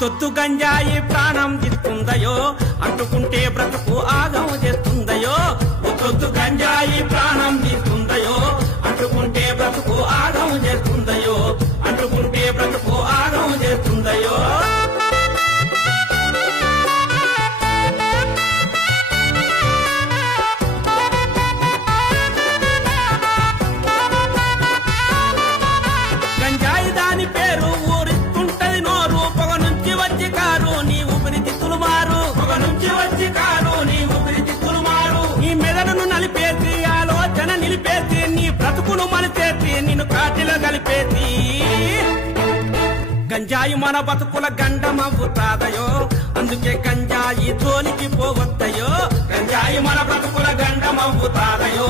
తొత్తు గంజాయి ప్రాణం ఇస్తుందయో? అంటుకుంటే బ్రతుకు ఆగం చేస్తుందయో? తొత్తు గంజాయి ప్రాణం ఇస్తుందయో? అంటుకుంటే బ్రతుకు ఆగం చేస్తుందయో? అంటుకుంటే బ్రతుకు ఆగం చేస్తుందయో? గంజాయి దాని పేరు కాటిలో గంజాయి మన బతుకుల గండమవుతాదయో అందుకే గంజాయి జోలికి పోవద్దయో గంజాయి మన బతుకుల గండమవుతాదయో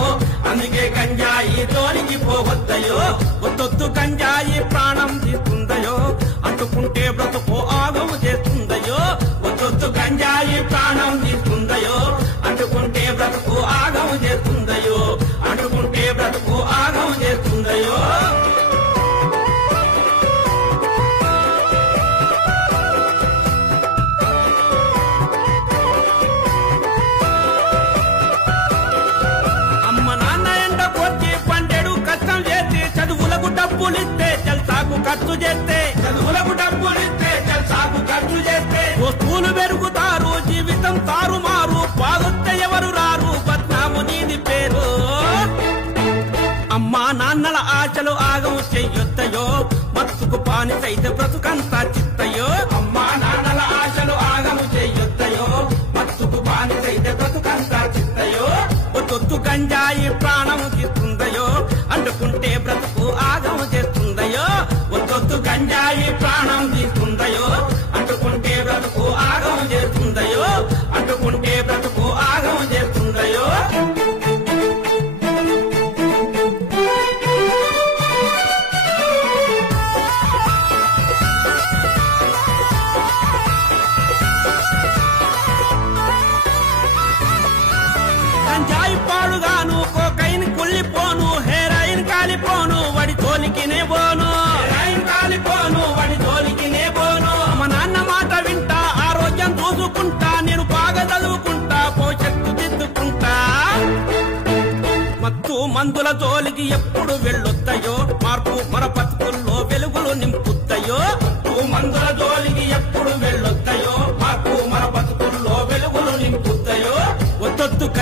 అందుకే గంజాయి జోలికి పోవద్దయో ఒత్తొత్తు గంజాయి ప్రాణం తీస్తుందయో అంటుకుంటే బ్రతుకు ఖర్చు చేస్తే చదువులకు డబ్బులిస్తే జల్సాకు ఖర్చు చేస్తే. వస్తువులు పెరుగుతారు జీవితం తారుమారు పాదొత్తే ఎవరు రారు బద్నాము నీది పేరు. అమ్మా నాన్నల ఆశలు ఆగం చెయ్యొద్దయో మత్తుకు పానిసైతే బ్రతుకంతా చిత్తయో. అమ్మా నాన్నల ఆశలు ఆగము చెయ్యొద్దయో మత్తుకు పానిసైతే బ్రతుకంతా చిత్తయో. ఒత్తు గంజాయి ప్రా పాడుగాను కోకైన్ కుళ్ళిపోను హెరాయిన్ కాలిపోను వడి తోలికినే పోను హెరాయిన్ కాలిపోను వడి తోలికినే పోను మా నాన్న మాట వింటా ఆరోగ్యం చూసుకుంటా నేను బాగా చదువుకుంటా భవిష్యత్తు దిద్దుకుంటా. మత్తు మందుల జోలికి ఎప్పుడు వెళ్ళొద్దయో మార్పు మన బతుకుల్లో వెలుగులు మత్తు మందుల జోలికి ఎప్పుడు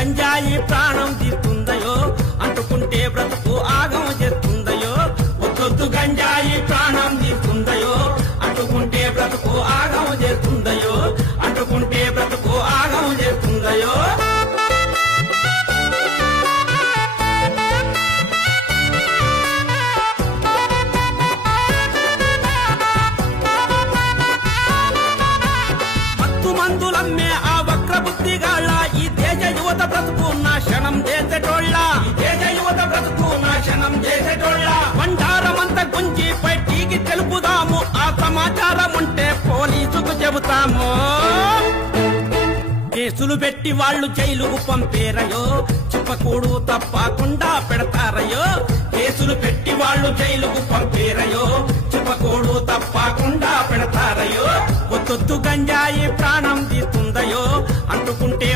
గంజాయి ప్రాణం తీస్తుందయో? అంటుకుంటే బ్రతుకు ఆగం చేస్తుందయో? ఒత్తొత్తు గంజాయి ప్రాణం తీస్తుందయో? అంటుకుంటే బ్రతుకు ఆగం నాశనం చేసేటోళ్ళ. దేశ యువత బ్రతుకు నాశనం చేసేటోళ్ళ. బండారమంత గుంజి బయటికి తెలుపుదాము. ఆ సమాచారం ఉంటే పోలీసుకు చెబుతాము. కేసులు పెట్టి వాళ్ళు జైలుకు పంపేరయో. చెప్పకూడు తప్పకుండా పెడతారయో. కేసులు పెట్టి వాళ్ళు జైలుకు పంపేరయో. చెప్పకూడు తప్పకుండా పెడతారయో. ఒత్తొత్తు గంజాయి ప్రాణం తీస్తుందయో. అంటుకుంటే